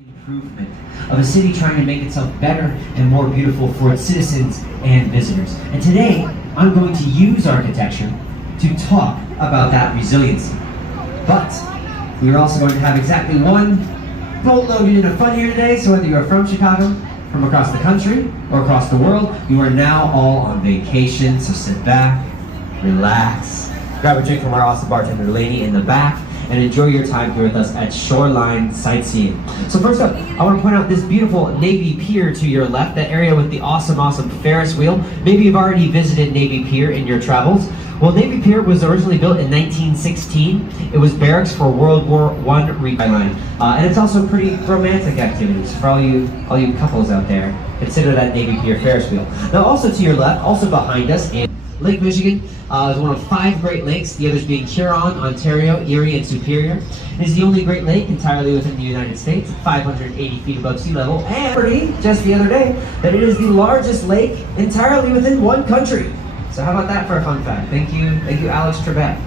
Improvement of a city trying to make itself better and more beautiful for its citizens and visitors. And today, I'm going to use architecture to talk about that resiliency. But we are also going to have exactly one boatload of fun here today, so whether you're from Chicago, from across the country, or across the world, you are now all on vacation, so sit back, relax, grab a drink from our awesome bartender Lainey in the back, and enjoy your time here with us at Shoreline Sightseeing. So first up, I want to point out this beautiful Navy Pier to your left, that area with the awesome Ferris wheel. Maybe you've already visited Navy Pier in your travels. Well, Navy Pier was originally built in 1916. It was barracks for World War I resupply line. And it's also pretty romantic activities for all you couples out there. Consider that Navy Pier Ferris wheel. Now also to your left, also behind us, Lake Michigan is one of 5 Great Lakes, the others being Huron, Ontario, Erie, and Superior. It is the only Great Lake entirely within the United States, 580 feet above sea level, and just the other day, that it is the largest lake entirely within one country. So how about that for a fun fact? Thank you Alex Trebek.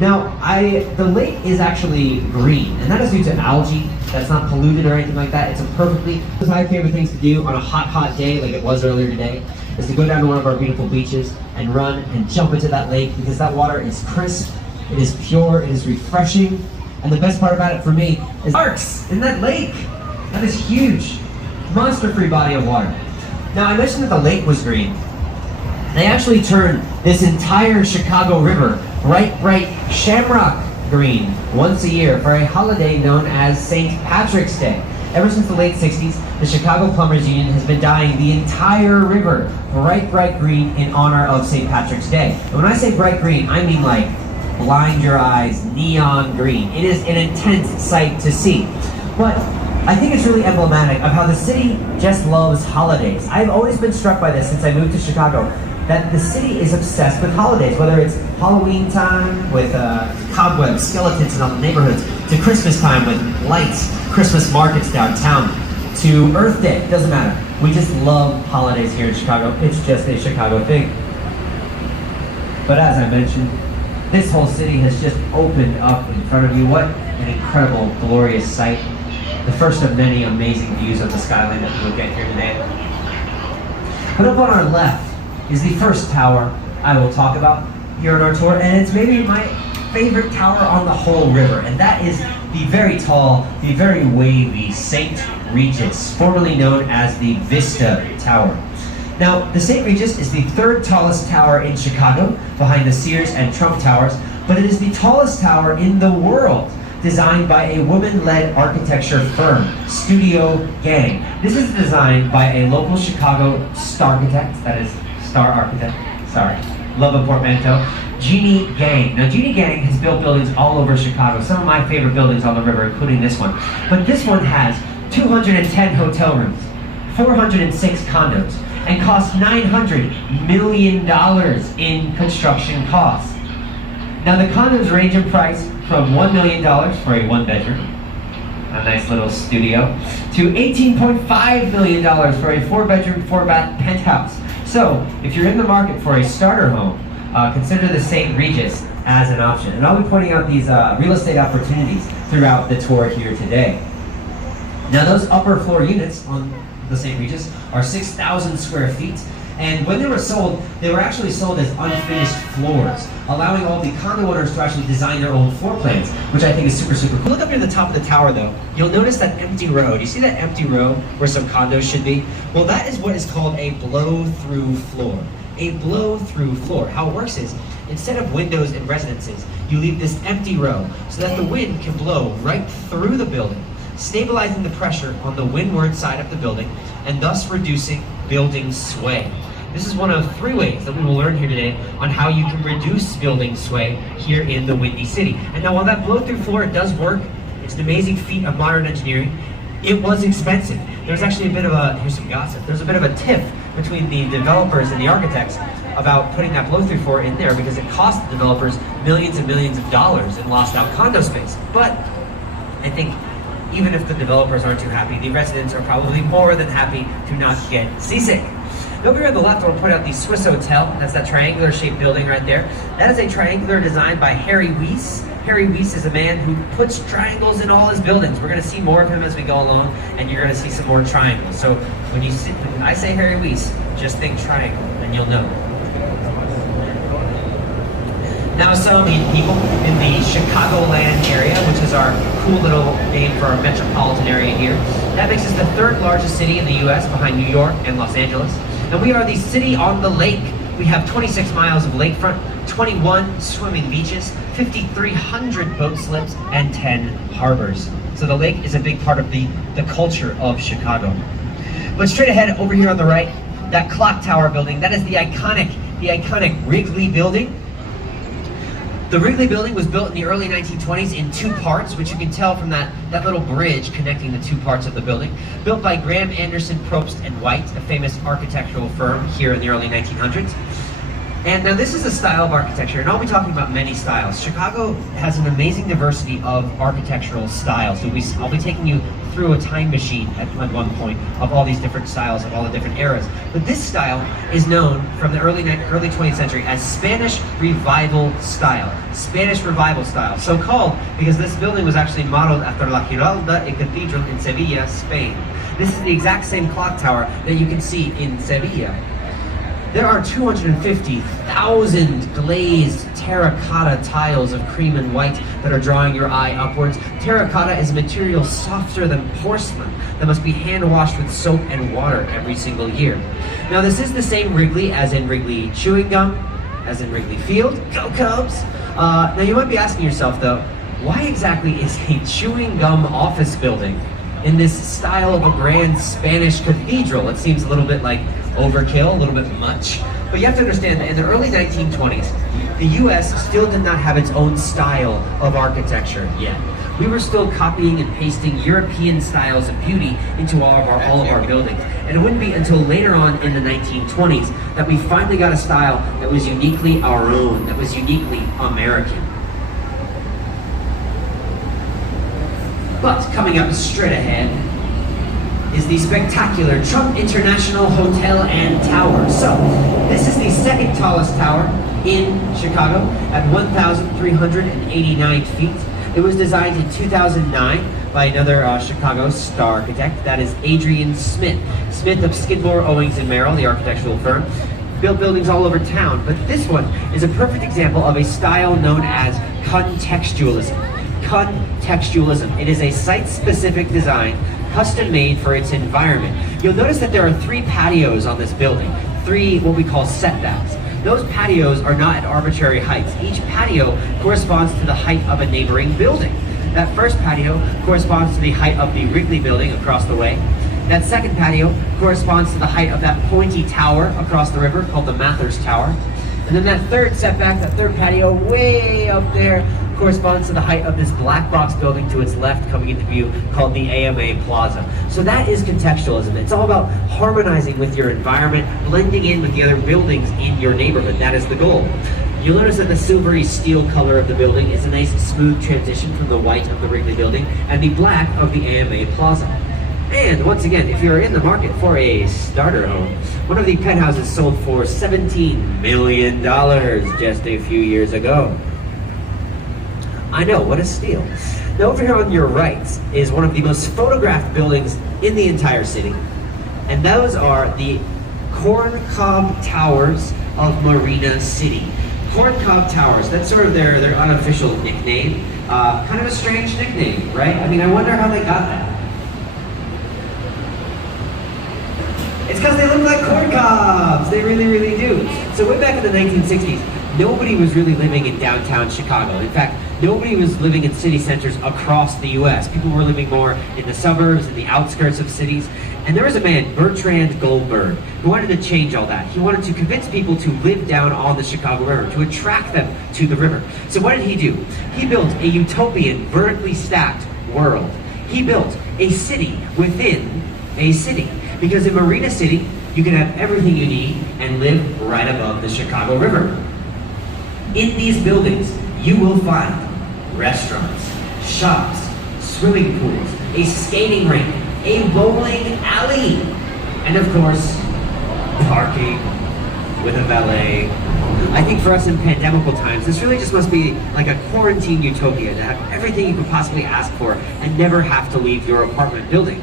Now, the lake is actually green, and that is due to algae. That's not polluted or anything like that. It's one of my favorite things to do on a hot day like it was earlier today is to go down to one of our beautiful beaches and run and jump into that lake because that water is crisp, it is pure, it is refreshing, and the best part about it for me is sharks in that lake. That is huge. Monster-free body of water. Now, I mentioned that the lake was green. They actually turned this entire Chicago River bright shamrock green once a year for a holiday known as St. Patrick's Day. Ever since the late 60s, the Chicago Plumbers Union has been dyeing the entire river bright green in honor of St. Patrick's Day. And when I say bright green, I mean like blind your eyes, neon green. It is an intense sight to see. But I think it's really emblematic of how the city just loves holidays. I've always been struck by this since I moved to Chicago, that the city is obsessed with holidays, whether it's Halloween time with cobwebs, skeletons in all the neighborhoods, to Christmas time with lights, Christmas markets downtown, to Earth Day, doesn't matter. We just love holidays here in Chicago. It's just a Chicago thing. But as I mentioned, this whole city has just opened up in front of you. What an incredible, glorious sight. The first of many amazing views of the skyline that we will get here today. But up on our left is the first tower I will talk about here on our tour, and it's maybe my favorite tower on the whole river, and that is the very tall, the very wavy St. Regis, formerly known as the Vista Tower. Now, the St. Regis is the 3rd tallest tower in Chicago, behind the Sears and Trump Towers, but it is the tallest tower in the world, designed by a woman-led architecture firm, Studio Gang. This is designed by a local Chicago star architect, that is, star architect, sorry, love a portmanteau, Jeannie Gang. Now, Jeannie Gang has built buildings all over Chicago, some of my favorite buildings on the river, including this one. But this one has 210 hotel rooms, 406 condos, and cost $900 million in construction costs. Now, the condos range in price from $1 million for a 1-bedroom, a nice little studio, to $18.5 million for a 4-bedroom, 4-bath penthouse. So, if you're in the market for a starter home, consider the St. Regis as an option. And I'll be pointing out these real estate opportunities throughout the tour here today. Now, those upper floor units on the St. Regis are 6,000 square feet. And when they were sold, they were actually sold as unfinished floors, allowing all the condo owners to actually design their own floor plans, which I think is super cool. Look up near the top of the tower though, you'll notice that empty row. Do you see that empty row where some condos should be? Well, that is what is called a blow-through floor. A blow-through floor. How it works is, instead of windows in residences, you leave this empty row so that the wind can blow right through the building, stabilizing the pressure on the windward side of the building and thus reducing building sway. This is one of 3 ways that we will learn here today on how you can reduce building sway here in the Windy City. And now, while that blow-through floor does work, it's an amazing feat of modern engineering, it was expensive. There's actually a bit of a, here's some gossip, there's a bit of a tiff between the developers and the architects about putting that blow-through floor in there because it cost the developers millions and millions of dollars in lost out condo space. But I think even if the developers aren't too happy, the residents are probably more than happy to not get seasick. Over here on the left, I want to point out the Swiss Hotel. That's that triangular shaped building right there. That is a triangular designed by Harry Weiss Harry Weiss is a man who puts triangles in all his buildings. We're going to see more of him as we go along, and you're going to see some more triangles. So when I say Harry Weiss, just think triangle, and you'll know. Now, some people in the Chicagoland area, which is our cool little name for our metropolitan area here, that makes us the third largest city in the U.S. behind New York and Los Angeles. And we are the city on the lake. We have 26 miles of lakefront, 21 swimming beaches, 5,300 boat slips, and 10 harbors. So the lake is a big part of the culture of Chicago. But straight ahead, over here on the right, that clock tower building, that is the iconic Wrigley Building. The Wrigley Building was built in the early 1920s in two parts, which you can tell from that little bridge connecting the two parts of the building. Built by Graham Anderson, Probst & White, a famous architectural firm here in the early 1900s. And now this is a style of architecture, and I'll be talking about many styles. Chicago has an amazing diversity of architectural styles. So I'll be taking you through a time machine at one point of all these different styles of all the different eras. But this style is known from the early 20th century as Spanish Revival style. Spanish Revival style, so called because this building was actually modeled after La Giralda Cathedral in Sevilla, Spain. This is the exact same clock tower that you can see in Sevilla. There are 250,000 glazed terracotta tiles of cream and white that are drawing your eye upwards. Terracotta is a material softer than porcelain that must be hand washed with soap and water every single year. Now this is the same Wrigley as in Wrigley Chewing Gum, as in Wrigley Field. Go Cubs! Now you might be asking yourself though, why exactly is a chewing gum office building in this style of a grand Spanish cathedral? It seems a little bit like overkill, a little bit much. But you have to understand that in the early 1920s, the US still did not have its own style of architecture yet. We were still copying and pasting European styles of beauty into all of our buildings. And it wouldn't be until later on in the 1920s that we finally got a style that was uniquely our own, that was uniquely American. But coming up straight ahead is the spectacular Trump International Hotel and Tower. So, this is the second tallest tower in Chicago at 1,389 feet. It was designed in 2009 by another Chicago star architect, that is Adrian Smith. Smith of Skidmore, Owings & Merrill, the architectural firm, built buildings all over town, but this one is a perfect example of a style known as contextualism. Contextualism. It is a site-specific design custom made for its environment. You'll notice that there are 3 patios on this building, 3 what we call setbacks. Those patios are not at arbitrary heights. Each patio corresponds to the height of a neighboring building. That first patio corresponds to the height of the Wrigley Building across the way. That second patio corresponds to the height of that pointy tower across the river called the Mathers Tower. And then that third setback, that third patio way up there, corresponds to the height of this black box building to its left coming into view called the AMA Plaza. So that is contextualism. It's all about harmonizing with your environment, blending in with the other buildings in your neighborhood. That is the goal. You'll notice that the silvery steel color of the building is a nice smooth transition from the white of the Wrigley Building and the black of the AMA Plaza. And once again, if you're in the market for a starter home, one of the penthouses sold for $17 million just a few years ago. I know, what a steal. Now over here on your right is one of the most photographed buildings in the entire city. And those are the Corncob Towers of Marina City. Corncob Towers, that's sort of their unofficial nickname. Kind of a strange nickname, right? I mean, I wonder how they got that. It's because they look like corn cobs. They really, really do. So way back in the 1960s, nobody was really living in downtown Chicago. In fact, nobody was living in city centers across the US. People were living more in the suburbs and the outskirts of cities. And there was a man, Bertrand Goldberg, who wanted to change all that. He wanted to convince people to live down on the Chicago River, to attract them to the river. So what did he do? He built a utopian, vertically stacked world. He built a city within a city. Because in Marina City, you can have everything you need and live right above the Chicago River. In these buildings, you will find restaurants, shops, swimming pools, a skating rink, a bowling alley, and of course, parking. with a valet. I think for us in pandemical times, this really just must be like a quarantine utopia to have everything you could possibly ask for and never have to leave your apartment building.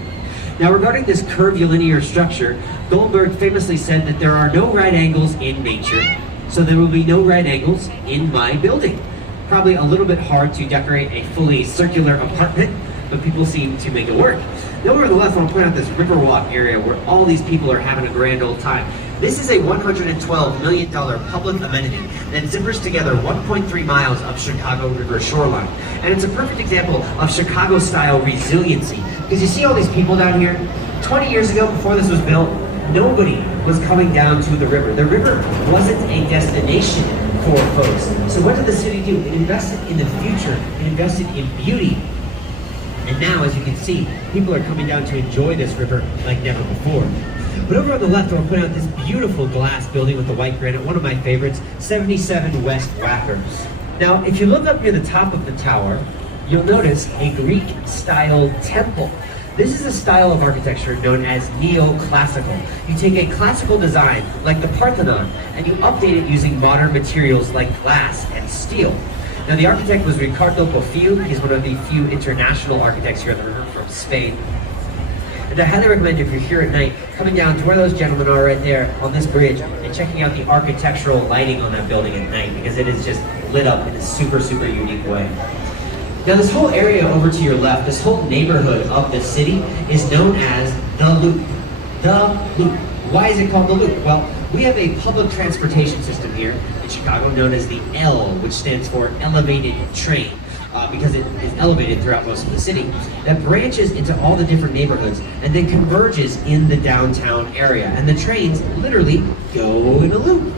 Now regarding this curvilinear structure, Goldberg famously said that there are no right angles in nature, so there will be no right angles in my building. Probably a little bit hard to decorate a fully circular apartment, but people seem to make it work. Now over on the left, I want to point out this Riverwalk area where all these people are having a grand old time. This is a $112 million public amenity that zippers together 1.3 miles of Chicago River shoreline. And it's a perfect example of Chicago-style resiliency. Because you see all these people down here? 20 years ago, before this was built, nobody was coming down to the river. The river wasn't a destination for folks. So what did the city do? It invested in the future. It invested in beauty. And now, as you can see, people are coming down to enjoy this river like never before. But over on the left, I'll point out this beautiful glass building with the white granite, one of my favorites, 77 West Wacker. Now, if you look up near the top of the tower, you'll notice a Greek-style temple. This is a style of architecture known as neoclassical. You take a classical design, like the Parthenon, and you update it using modern materials like glass and steel. Now, the architect was Ricardo Bofill. He's one of the few international architects here on the river from Spain. And I highly recommend, if you're here at night, coming down to where those gentlemen are right there on this bridge and checking out the architectural lighting on that building at night, because it is just lit up in a super, super unique way. Now this whole area over to your left, this whole neighborhood of the city is known as The Loop. The Loop. Why is it called The Loop? Well, we have a public transportation system here in Chicago known as the L, which stands for elevated train. Because it is elevated throughout most of the city, that branches into all the different neighborhoods and then converges in the downtown area. And the trains literally go in a loop.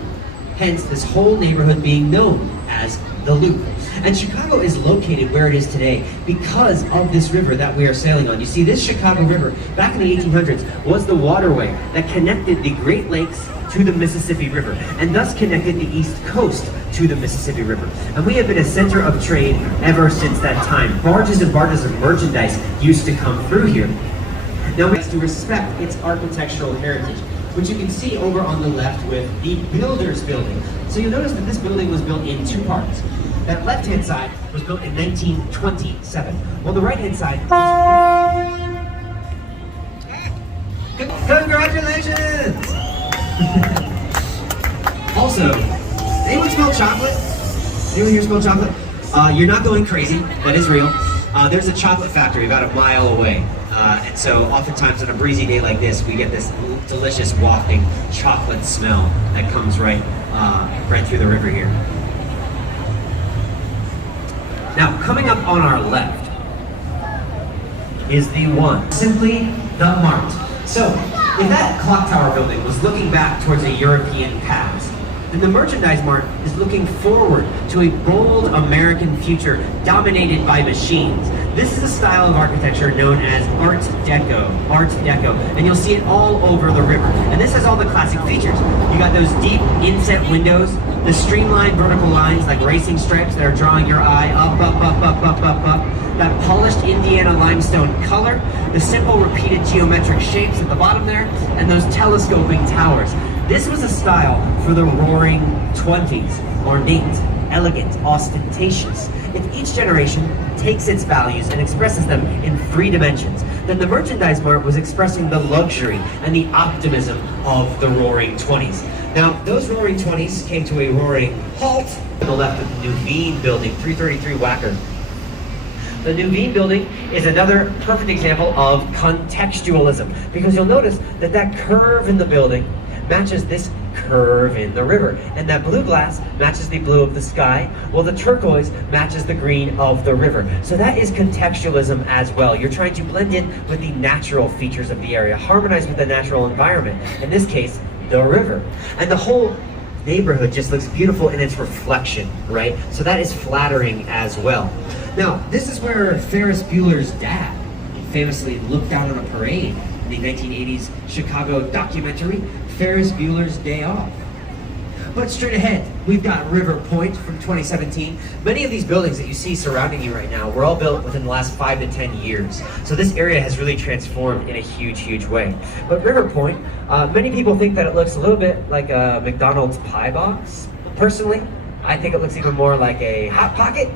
Hence, this whole neighborhood being known as the Loop. And Chicago is located where it is today because of this river that we are sailing on. You see, this Chicago River, back in the 1800s, was the waterway that connected the Great Lakes to the Mississippi River, and thus connected the East Coast to the Mississippi River. And we have been a center of trade ever since that time. Barges and barges of merchandise used to come through here. Now we have to respect its architectural heritage, which you can see over on the left with the Builders Building. So you'll notice that this building was built in two parts. That left-hand side was built in 1927, while the right-hand side Congratulations! Also, anyone smell chocolate? Anyone here smell chocolate? You're not going crazy, that is real. There's a chocolate factory about a mile away. And so oftentimes on a breezy day like this, we get this delicious wafting chocolate smell that comes right through the river here. Now, coming up on our left is the one, simply the Mart. So, if that clock tower building was looking back towards a European past, then the Merchandise Mart is looking forward to a bold American future dominated by machines. This is a style of architecture known as Art Deco. Art Deco. And you'll see it all over the river. And this has all the classic features. You got those deep inset windows, the streamlined vertical lines like racing stripes that are drawing your eye up, up, up, up, up, up, up. That polished Indiana limestone color, the simple repeated geometric shapes at the bottom there, and those telescoping towers. This was a style for the Roaring 20s, ornate, elegant, ostentatious. If each generation takes its values and expresses them in 3 dimensions, then the Merchandise Mart was expressing the luxury and the optimism of the Roaring 20s. Now, those Roaring 20s came to a roaring halt to the left of the Nuveen building, 333 Wacker. The Nuveen building is another perfect example of contextualism, because you'll notice that that curve in the building matches this curve in the river, and that blue glass matches the blue of the sky, while the turquoise matches the green of the river. So that is contextualism as well. You're trying to blend in with the natural features of the area, harmonize with the natural environment, in this case, the river. And the whole neighborhood just looks beautiful in its reflection, right? So that is flattering as well. Now, this is where Ferris Bueller's dad famously looked out on a parade in the 1980s Chicago documentary, Ferris Bueller's Day Off. But straight ahead, we've got River Point from 2017. Many of these buildings that you see surrounding you right now were all built within the last 5 to 10 years. So this area has really transformed in a huge, huge way. But River Point, many people think that it looks a little bit like a McDonald's pie box. Personally, I think it looks even more like a Hot Pocket.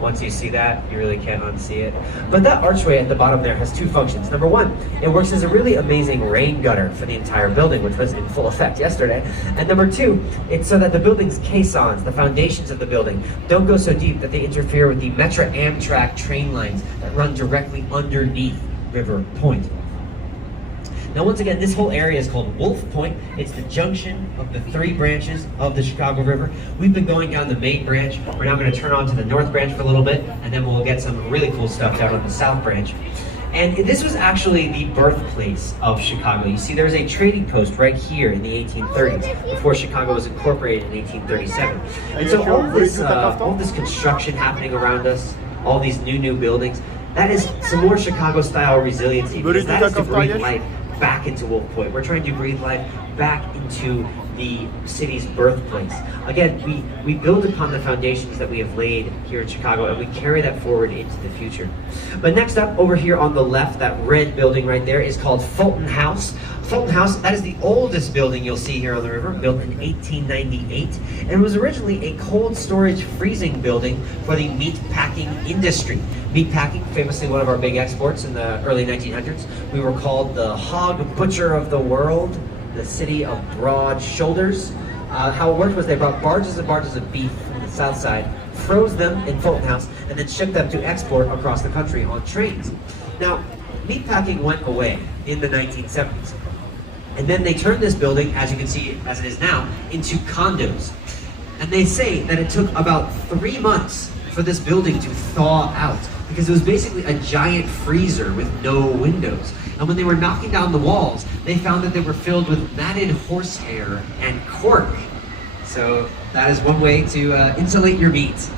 Once you see that, you really can't unsee it. But that archway at the bottom there has two functions. Number one, it works as a really amazing rain gutter for the entire building, which was in full effect yesterday. And number two, it's so that the building's caissons, the foundations of the building, don't go so deep that they interfere with the Metra Amtrak train lines that run directly underneath River Point. Now, once again, this whole area is called Wolf Point. It's the junction of the 3 branches of the Chicago River. We've been going down the main branch. We're now going to turn on to the north branch for a little bit, and then we'll get some really cool stuff down on the south branch. And this was actually the birthplace of Chicago. You see, there's a trading post right here in the 1830s, before Chicago was incorporated in 1837. And so all this construction happening around us, all these new buildings, that is some more Chicago-style resiliency, because that is to breathe life back into Wolf Point. We're trying to breathe life back into the city's birthplace. Again, we build upon the foundations that we have laid here in Chicago, and we carry that forward into the future. But next up, over here on the left, that red building right there is called Fulton House. Fulton House, that is the oldest building you'll see here on the river, built in 1898, and it was originally a cold storage freezing building for the meat packing industry. Meat packing, famously one of our big exports in the early 1900s. We were called the hog butcher of the world, the city of broad shoulders. How it worked was they brought barges and barges of beef from the south side, froze them in Fulton House, and then shipped them to export across the country on trains. Now, meatpacking went away in the 1970s. And then they turned this building, as you can see as it is now, into condos. And they say that it took about 3 months for this building to thaw out, because it was basically a giant freezer with no windows. And when they were knocking down the walls, they found that they were filled with matted horsehair and cork. So that is one way to insulate your meat.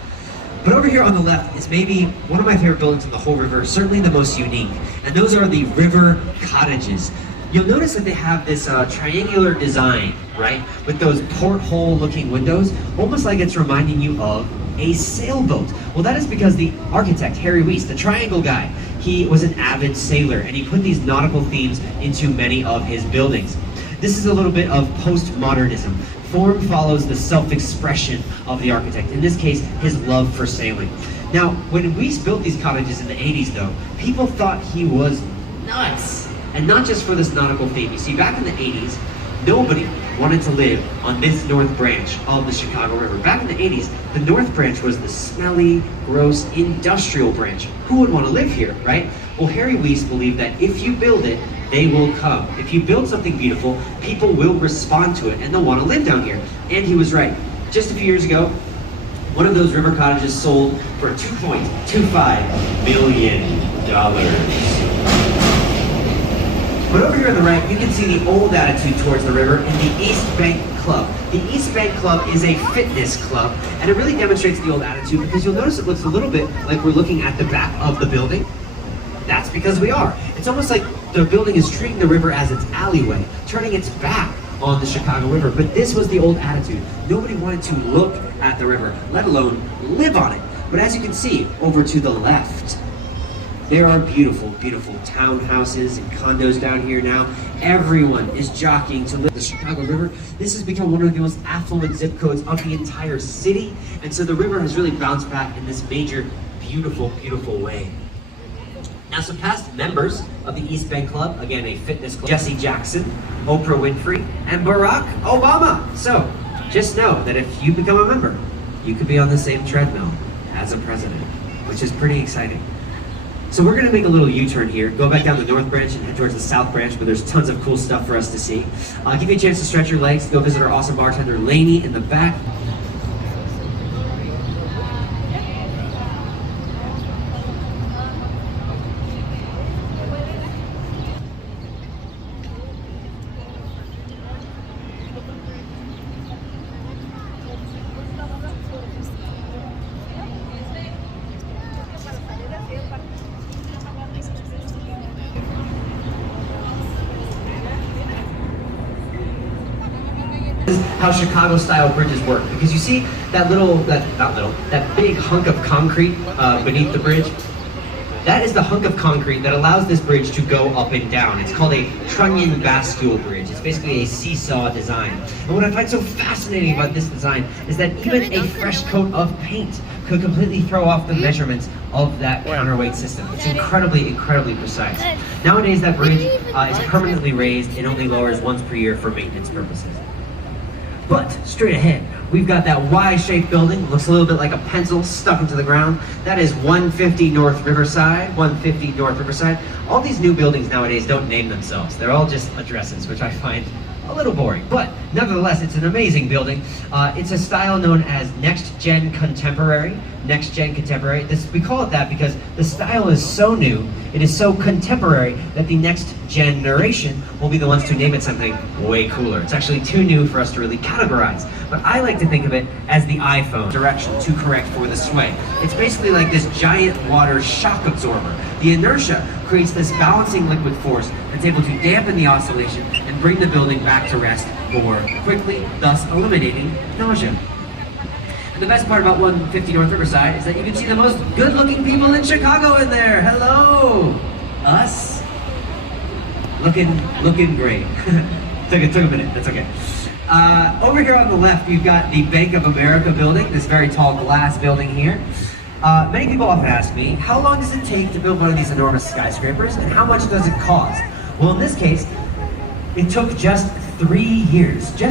But over here on the left is maybe one of my favorite buildings in the whole river, certainly the most unique. And those are the river cottages. You'll notice that they have this triangular design, right? With those porthole looking windows, almost like it's reminding you of a sailboat. Well, that is because the architect, Harry Weese, the triangle guy, he was an avid sailor, and he put these nautical themes into many of his buildings. This is a little bit of postmodernism. Form follows the self-expression of the architect, in this case, his love for sailing. Now, when Weese built these cottages in the 80s, though, people thought he was nuts. And not just for this nautical theme. You see, back in the 80s, nobody wanted to live on this north branch of the Chicago River. Back in the 80s, the north branch was the smelly, gross, industrial branch. Who would want to live here, right? Well, Harry Weese believed that if you build it, they will come. If you build something beautiful, people will respond to it and they'll want to live down here. And he was right. Just a few years ago, one of those river cottages sold for $2.25 million. But over here on the right, you can see the old attitude towards the river in the East Bank Club. The East Bank Club is a fitness club, and it really demonstrates the old attitude because you'll notice it looks a little bit like we're looking at the back of the building. That's because we are. It's almost like the building is treating the river as its alleyway, turning its back on the Chicago River. But this was the old attitude. Nobody wanted to look at the river, let alone live on it. But as you can see, over to the left, there are beautiful, beautiful townhouses and condos down here now. Everyone is jockeying to live the Chicago River. This has become one of the most affluent zip codes of the entire city. And so the river has really bounced back in this major, beautiful, beautiful way. Now, some past members of the East Bank Club, again, a fitness club, Jesse Jackson, Oprah Winfrey, and Barack Obama. So just know that if you become a member, you could be on the same treadmill as a president, which is pretty exciting. So we're going to make a little U-turn here, go back down the north branch and head towards the south branch where there's tons of cool stuff for us to see. I'll give you a chance to stretch your legs, go visit our awesome bartender Lainey in the back. is how Chicago-style bridges work. Because you see that that big hunk of concrete beneath the bridge? That is the hunk of concrete that allows this bridge to go up and down. It's called a trunnion bascule bridge. It's basically a seesaw design. And what I find so fascinating about this design is that even a fresh coat of paint could completely throw off the measurements of that counterweight system. It's incredibly, incredibly precise. Nowadays, that bridge is permanently raised and only lowers once per year for maintenance purposes. But straight ahead, we've got that Y-shaped building. Looks a little bit like a pencil stuck into the ground. That is 150 North Riverside. 150 North Riverside. All these new buildings nowadays don't name themselves. They're all just addresses, which I find a little boring. But nevertheless, it's an amazing building. It's a style known as Next Gen Contemporary. Next Gen Contemporary. We call it that because the style is so new, it is so contemporary that the next generation will be the ones to name it something way cooler. It's actually too new for us to really categorize. But I like to think of it as the iPhone direction to correct for the sway. It's basically like this giant water shock absorber. The inertia creates this balancing liquid force that's able to dampen the oscillation and bring the building back to rest more quickly, thus eliminating nausea. And the best part about 150 North Riverside is that you can see the most good-looking people in Chicago in there. Hello, us. Looking great. took a minute. That's okay. Over here on the left, we've got the Bank of America building. This very tall glass building here. Many people often ask me, how long does it take to build one of these enormous skyscrapers, and how much does it cost? Well, in this case, it took just 3 years to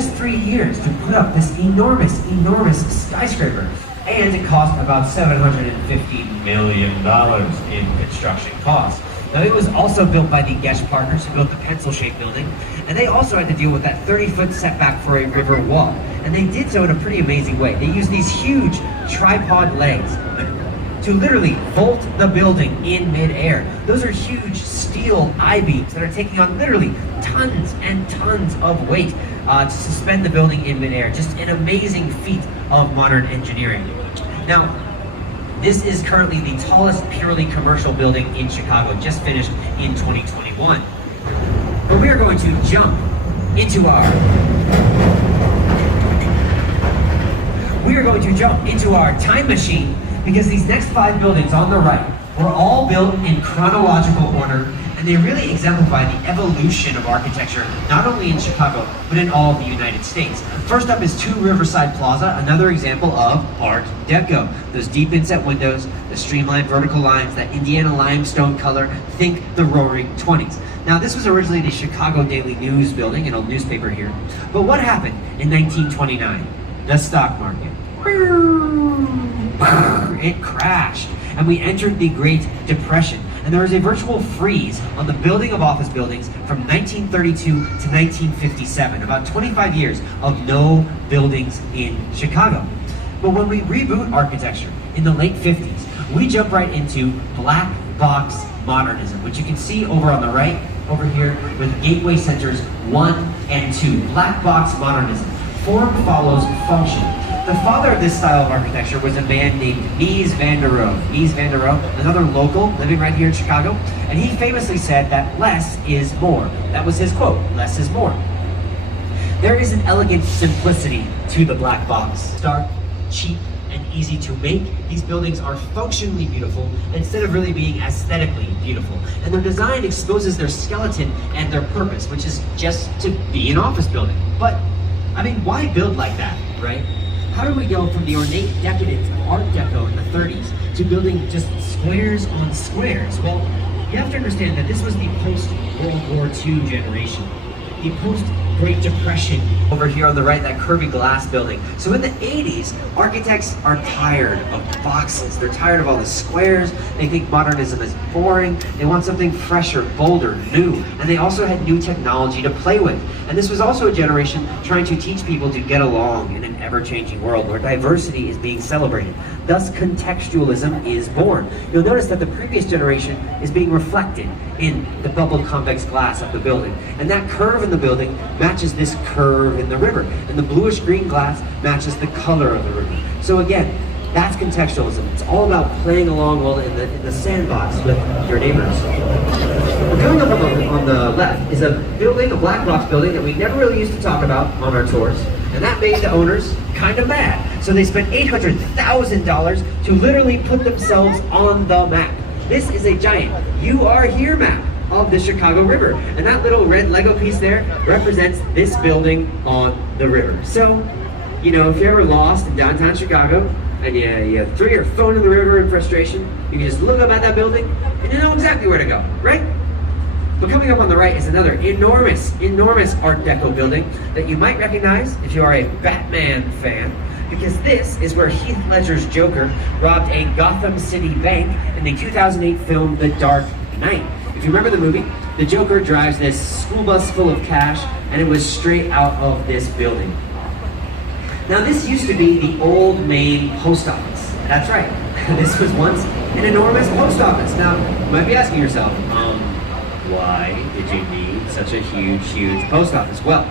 put up this enormous skyscraper. And it cost about $750 million in construction costs. Now, it was also built by the Gesch partners who built the pencil-shaped building, and they also had to deal with that 30-foot setback for a river wall. And they did so in a pretty amazing way. They used these huge tripod legs to literally vault the building in midair. Those are huge steel I-beams that are taking on literally tons and tons of weight to suspend the building in midair. Just an amazing feat of modern engineering. Now, this is currently the tallest purely commercial building in Chicago, just finished in 2021. But we are going to jump into our time machine, because these next 5 buildings on the right were all built in chronological order, and they really exemplify the evolution of architecture, not only in Chicago, but in all of the United States. First up is 2 Riverside Plaza, another example of Art Deco. Those deep inset windows, the streamlined vertical lines, that Indiana limestone color, think the Roaring 20s. Now, this was originally the Chicago Daily News building, an old newspaper here. But what happened in 1929? The stock market. It crashed, and we entered the Great Depression. And there was a virtual freeze on the building of office buildings from 1932 to 1957, about 25 years of no buildings in Chicago. But when we reboot architecture in the late 50s, we jump right into black box modernism, which you can see over on the right, over here, with Gateway Centers 1 and 2. Black box modernism. Form follows function. The father of this style of architecture was a man named Mies van der Rohe. Mies van der Rohe, another local living right here in Chicago, and he famously said that less is more. That was his quote, less is more. There is an elegant simplicity to the black box. Stark, cheap, and easy to make. These buildings are functionally beautiful instead of really being aesthetically beautiful. And their design exposes their skeleton and their purpose, which is just to be an office building. But, I mean, why build like that, right? How do we go from the ornate decadence of Art Deco in the 30s to building just squares on squares? Well, you have to understand that this was the post-World War II generation. The post-Great Depression. Over here on the right, that curvy glass building. So in the 80s, architects are tired of boxes. They're tired of all the squares. They think modernism is boring. They want something fresher, bolder, new. And they also had new technology to play with. And this was also a generation trying to teach people to get along in an ever-changing world where diversity is being celebrated. Thus, contextualism is born. You'll notice that the previous generation is being reflected in the bubbled convex glass of the building. And that curve in the building matches this curve in the river. And the bluish-green glass matches the color of the river. So again, that's contextualism. It's all about playing along well in the sandbox with your neighbors. Going up on the left is a building, a black box building that we never really used to talk about on our tours, and that made the owners kind of mad. So they spent $800,000 to literally put themselves on the map. This is a giant "You Are Here" map of the Chicago River, and that little red Lego piece there represents this building on the river. So, you know, if you're ever lost in downtown Chicago and you threw your phone in the river in frustration, you can just look up at that building and you know exactly where to go, right? But coming up on the right is another enormous Art Deco building that you might recognize if you are a Batman fan, because this is where Heath Ledger's Joker robbed a Gotham City bank in the 2008 film The Dark Knight. If you remember the movie, the Joker drives this school bus full of cash, and it was straight out of this building. Now this used to be the old Maine post office. That's right. This was once an enormous post office. Now, you might be asking yourself, why did you need such a huge post office? Well,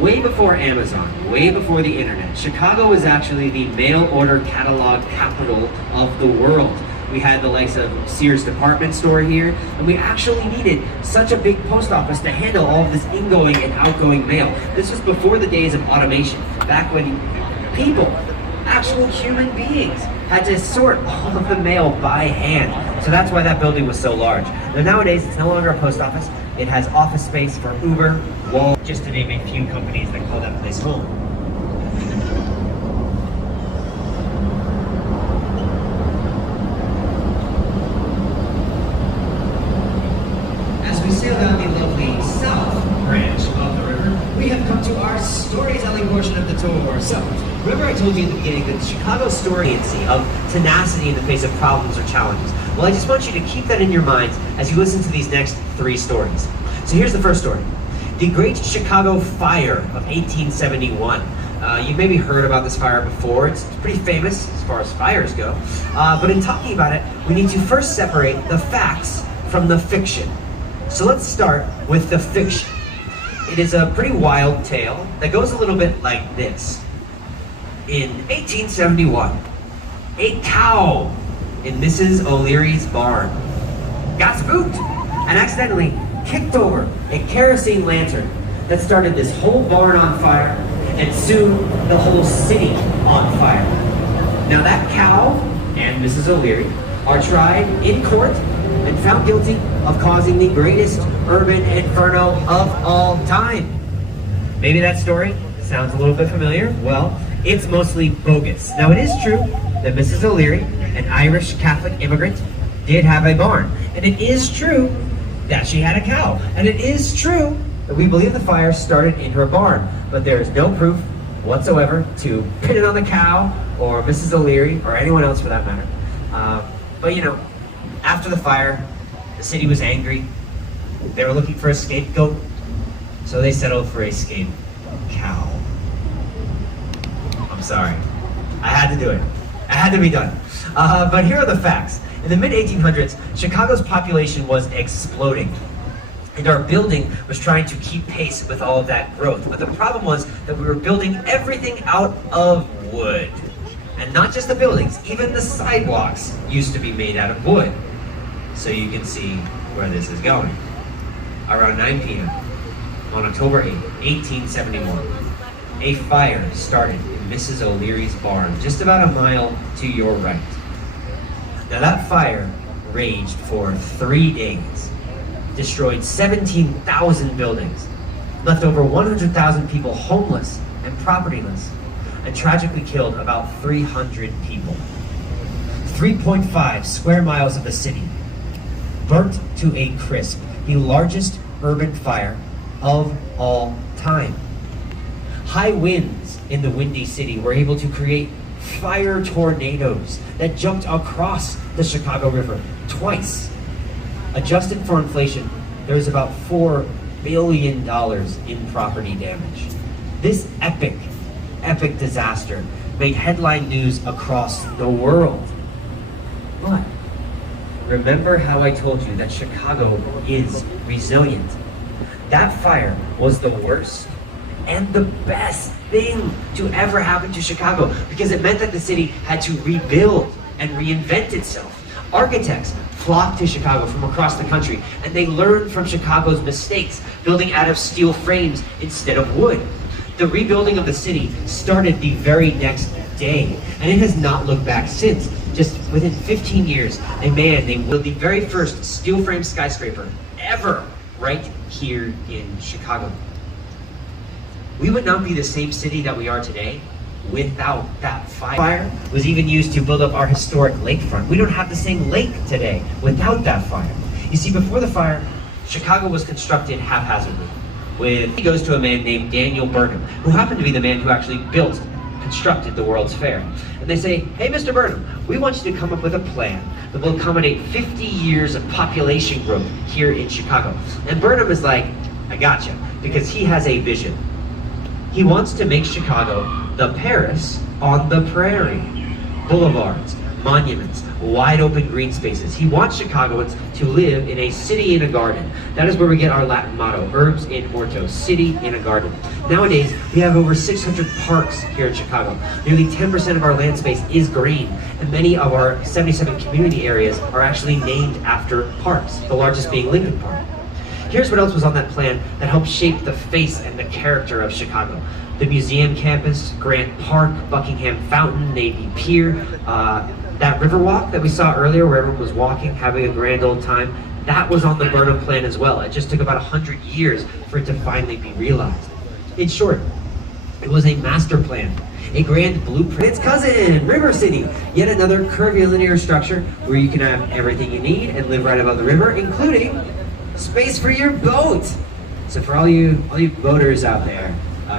way before Amazon, way before the internet, Chicago was actually the mail order catalog capital of the world. We had the likes of Sears department store here, and we actually needed such a big post office to handle all of this ingoing and outgoing mail. This was before the days of automation, back when people, actual human beings, had to sort all of the mail by hand. So that's why that building was so large. Now nowadays, it's no longer a post office. It has office space for Uber, Walt, just to name a few companies that call that place home. As we sail down the lovely south branch of the river, we have come to our storytelling portion of the tour. So, remember I told you in the beginning that Chicago's story of tenacity in the face of problems or challenges. Well, I just want you to keep that in your minds as you listen to these next 3 stories. So here's the first story. The Great Chicago Fire of 1871. You've maybe heard about this fire before. It's pretty famous as far as fires go. But in talking about it, we need to first separate the facts from the fiction. So let's start with the fiction. It is a pretty wild tale that goes a little bit like this. In 1871, a cow in Mrs. O'Leary's barn got spooked and accidentally kicked over a kerosene lantern that started this whole barn on fire and soon the whole city on fire. Now that cow and Mrs. O'Leary are tried in court and found guilty of causing the greatest urban inferno of all time. Maybe that story sounds a little bit familiar. Well, it's mostly bogus. Now it is true that Mrs. O'Leary, an Irish Catholic immigrant, did have a barn. And it is true that she had a cow. And it is true that we believe the fire started in her barn. But there is no proof whatsoever to pin it on the cow or Mrs. O'Leary or anyone else for that matter. But you know, after the fire, the city was angry. They were looking for a scapegoat. So they settled for a scape cow. I'm sorry. I had to do it. It had to be done. But here are the facts. In the mid-1800s, Chicago's population was exploding. And our building was trying to keep pace with all of that growth. But the problem was that we were building everything out of wood. And not just the buildings, even the sidewalks used to be made out of wood. So you can see where this is going. Around 9 p.m. on October 8, 1871, a fire started in Mrs. O'Leary's barn, just about a mile to your right. Now that fire raged for 3 days, destroyed 17,000 buildings, left over 100,000 people homeless and propertyless, and tragically killed about 300 people. 3.5 square miles of the city burnt to a crisp, the largest urban fire of all time. High winds in the Windy City were able to create fire tornadoes that jumped across the Chicago River twice. Adjusted for inflation, there's about $4 billion in property damage. This epic disaster made headline news across the world. But remember how I told you that Chicago is resilient? That fire was the worst and the best thing to ever happen to Chicago because it meant that the city had to rebuild and reinvent itself. Architects flock to Chicago from across the country, and they learn from Chicago's mistakes, building out of steel frames instead of wood. The rebuilding of the city started the very next day, and it has not looked back since. Just within 15 years, they built the very first steel frame skyscraper ever right here in Chicago. We would not be the same city that we are today without that fire. Fire was even used to build up our historic lakefront. We don't have the same lake today without that fire. You see, before the fire, Chicago was constructed haphazardly. It goes to a man named Daniel Burnham, who happened to be the man who actually constructed the World's Fair. And they say, hey, Mr. Burnham, we want you to come up with a plan that will accommodate 50 years of population growth here in Chicago. And Burnham is like, I gotcha, because he has a vision. He wants to make Chicago the Paris on the prairie. Boulevards, monuments, wide open green spaces. He wants Chicagoans to live in a city in a garden. That is where we get our Latin motto, urbs in orto, city in a garden. Nowadays, we have over 600 parks here in Chicago. Nearly 10% of our land space is green, and many of our 77 community areas are actually named after parks, the largest being Lincoln Park. Here's what else was on that plan that helped shape the face and the character of Chicago. The museum campus, Grant Park, Buckingham Fountain, Navy Pier, that Riverwalk that we saw earlier where everyone was walking, having a grand old time, that was on the Burnham plan as well. It just took about 100 years for it to finally be realized. In short, it was a master plan, a grand blueprint. Its cousin, River City, yet another curvilinear structure where you can have everything you need and live right above the river, including space for your boat. So for all you boaters out there,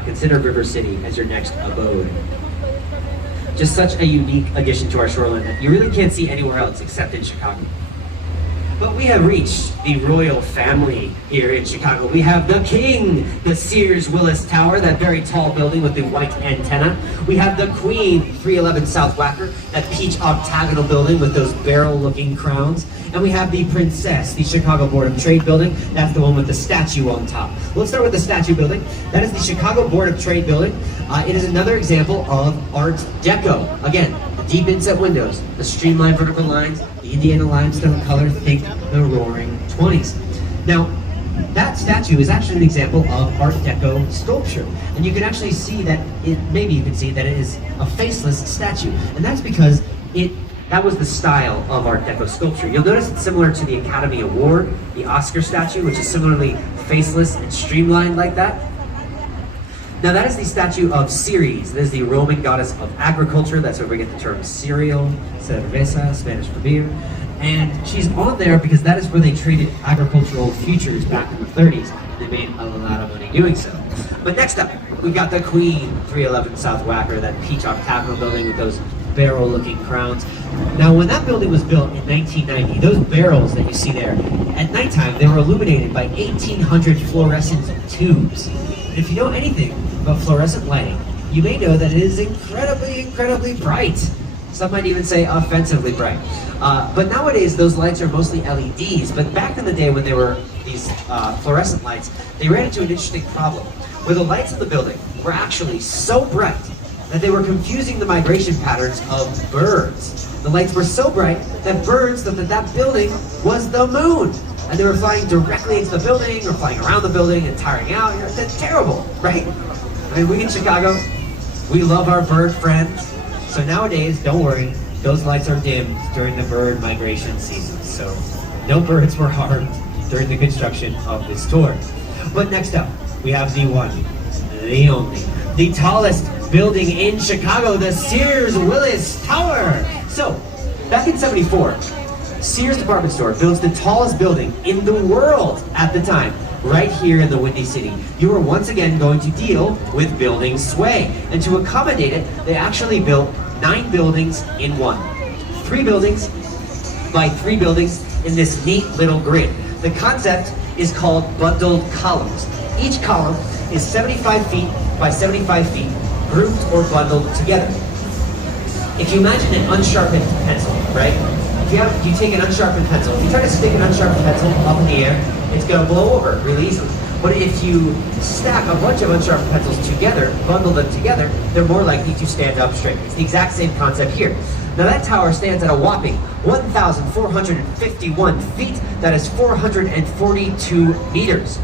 consider River City as your next abode. Just such a unique addition to our shoreline that you really can't see anywhere else except in Chicago. But we have reached the royal family here in Chicago. We have the king, the Sears Willis Tower, that very tall building with the white antenna. We have the queen, 311 South Wacker, that peach octagonal building with those barrel-looking crowns. And we have the princess, the Chicago Board of Trade building. That's the one with the statue on top. Let's start with the statue building. That is the Chicago Board of Trade building. It is another example of Art Deco. Again, the deep inset windows, the streamlined vertical lines, the Indiana limestone color, think the roaring 20s. Now, that statue is actually an example of Art Deco sculpture. And you can actually see that maybe you can see that it is a faceless statue. And that's because that was the style of Art Deco sculpture. You'll notice it's similar to the Academy Award, the Oscar statue, which is similarly faceless and streamlined like that. Now that is the statue of Ceres. That is the Roman goddess of agriculture. That's where we get the term cereal, cerveza, Spanish for beer. And she's on there because that is where they traded agricultural futures back in the 30s. They made a lot of money doing so. But next up, we've got the Queen, 311 South Wacker, that peach octagonal building with those barrel-looking crowns. Now, when that building was built in 1990, those barrels that you see there, at nighttime, they were illuminated by 1,800 fluorescent tubes. And if you know anything about fluorescent lighting, you may know that it is incredibly, incredibly bright. Some might even say offensively bright. But nowadays, those lights are mostly LEDs. But back in the day when they were these fluorescent lights, they ran into an interesting problem, where the lights in the building were actually so bright that they were confusing the migration patterns of birds. The lights were so bright that birds thought that that building was the moon. And they were flying directly into the building or flying around the building and tiring out. That's terrible, right? I mean, we in Chicago, we love our bird friends. So nowadays, don't worry, those lights are dimmed during the bird migration season. So no birds were harmed during the construction of this tour. But next up, we have the one, the only, the tallest building in Chicago, the Sears Willis Tower. So, back in '74, Sears Department Store builds the tallest building in the world at the time, right here in the Windy City. You are once again going to deal with building sway. And to accommodate it, they actually built 9 buildings in one. 3 buildings by 3 buildings in this neat little grid. The concept is called bundled columns. Each column is 75 feet by 75 feet, grouped or bundled together. If you imagine an unsharpened pencil, right? If you take an unsharpened pencil, if you try to stick an unsharpened pencil up in the air, it's going to blow over really easily. But if you stack a bunch of unsharpened pencils together, bundle them together, they're more likely to stand up straight. It's the exact same concept here. Now that tower stands at a whopping 1,451 feet. That is 442 meters.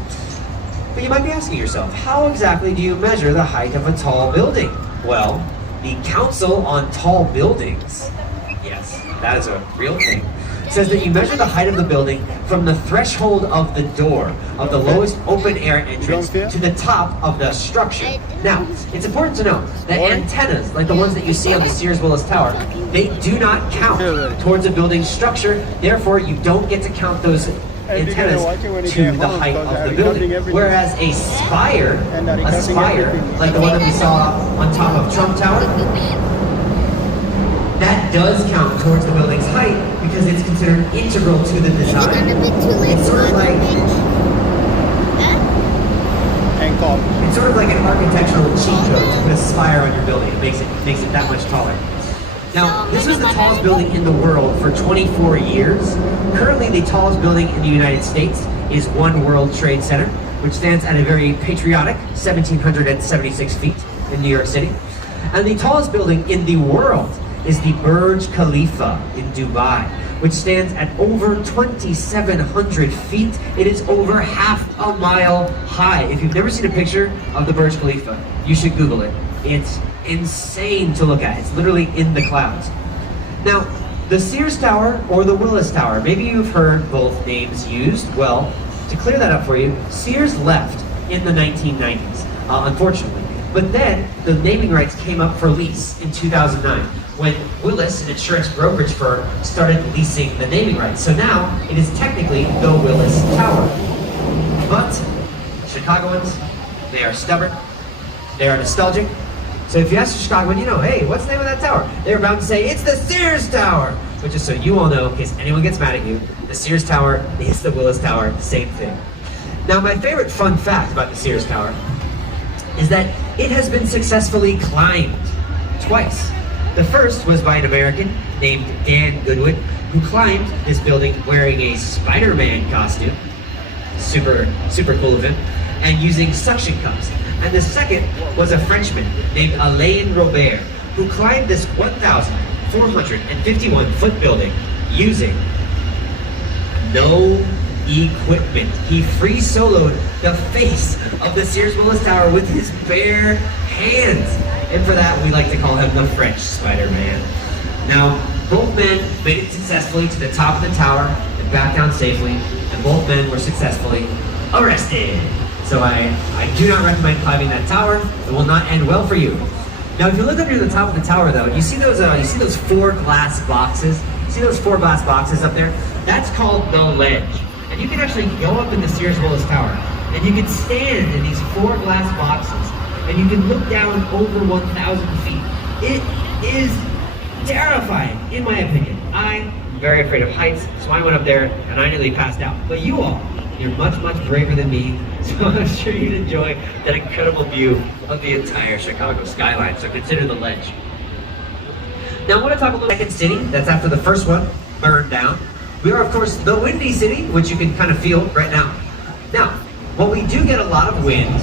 But you might be asking yourself, how exactly do you measure the height of a tall building? Well, the Council on Tall Buildings, yes, that is a real thing, says that you measure the height of the building from the threshold of the door of the lowest open air entrance to the top of the structure. Now, it's important to note that antennas, like the ones that you see on the Sears Willis Tower, they do not count towards a building's structure. Therefore, you don't get to count those antennas to the height of the building. Whereas a spire, like the one that we saw on top of Trump Tower, that does count towards the building's height because it's considered integral to the design. It's sort of like an architectural cheat code to put a spire on your building. It makes it that much taller. Now, this was the tallest building in the world for 24 years. Currently, the tallest building in the United States is One World Trade Center, which stands at a very patriotic 1,776 feet in New York City. And the tallest building in the world is the Burj Khalifa in Dubai, which stands at over 2,700 feet. It is over half a mile high. If you've never seen a picture of the Burj Khalifa, you should Google it. It's insane to look at. It's literally in the clouds. Now, the Sears Tower or the Willis Tower, maybe you've heard both names used. Well, to clear that up for you, Sears left in the 1990s, unfortunately. But then the naming rights came up for lease in 2009 when Willis, an insurance brokerage firm, started leasing the naming rights. So now it is technically the Willis Tower. But Chicagoans, they are stubborn, they are nostalgic. So if you ask a Chicagoan, hey, what's the name of that tower? They're about to say, it's the Sears Tower! But just so you all know, in case anyone gets mad at you, the Sears Tower is the Willis Tower, same thing. Now, my favorite fun fact about the Sears Tower is that it has been successfully climbed twice. The first was by an American named Dan Goodwin, who climbed this building wearing a Spider-Man costume, super cool of him, and using suction cups. And the second was a Frenchman named Alain Robert, who climbed this 1,451-foot building using no equipment. He free soloed the face of the Sears Willis Tower with his bare hands. And for that, we like to call him the French Spider-Man. Now, both men made it successfully to the top of the tower and back down safely, and both men were successfully arrested. So I do not recommend climbing that tower. It will not end well for you. Now, if you look up near the top of the tower, though, you see those 4 glass boxes? See those 4 glass boxes up there? That's called the ledge. And you can actually go up in the Sears Willis Tower, and you can stand in these 4 glass boxes, and you can look down over 1,000 feet. It is terrifying, in my opinion. I'm very afraid of heights, so I went up there and I nearly passed out. But you all, you're much braver than me, so I'm sure you'd enjoy that incredible view of the entire Chicago skyline, so consider the ledge. Now I want to talk about the second city, that's after the first one burned down. We are, of course, the Windy City, which you can kind of feel right now. Now, while we do get a lot of wind,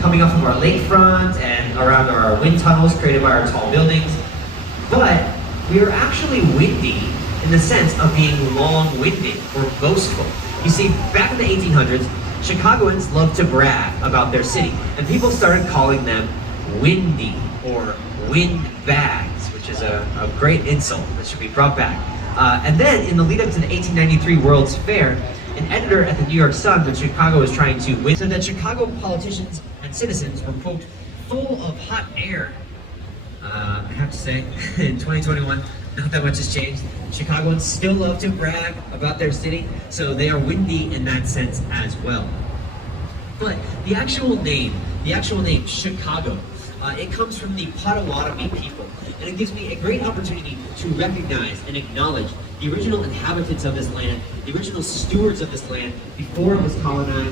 coming off of our lakefront and around our wind tunnels created by our tall buildings, but we are actually windy in the sense of being long-winded or boastful. You see, back in the 1800s, Chicagoans loved to brag about their city, and people started calling them windy or windbags, which is a great insult that should be brought back. And then, in the lead up to the 1893 World's Fair, an editor at the New York Sun, when Chicago was trying to win, said that Chicago politicians and citizens were, quote, full of hot air. I have to say, in 2021, not that much has changed. Chicagoans still love to brag about their city, so they are windy in that sense as well. But the actual name Chicago, it comes from the Potawatomi people, and it gives me a great opportunity to recognize and acknowledge the original inhabitants of this land, the original stewards of this land before it was colonized.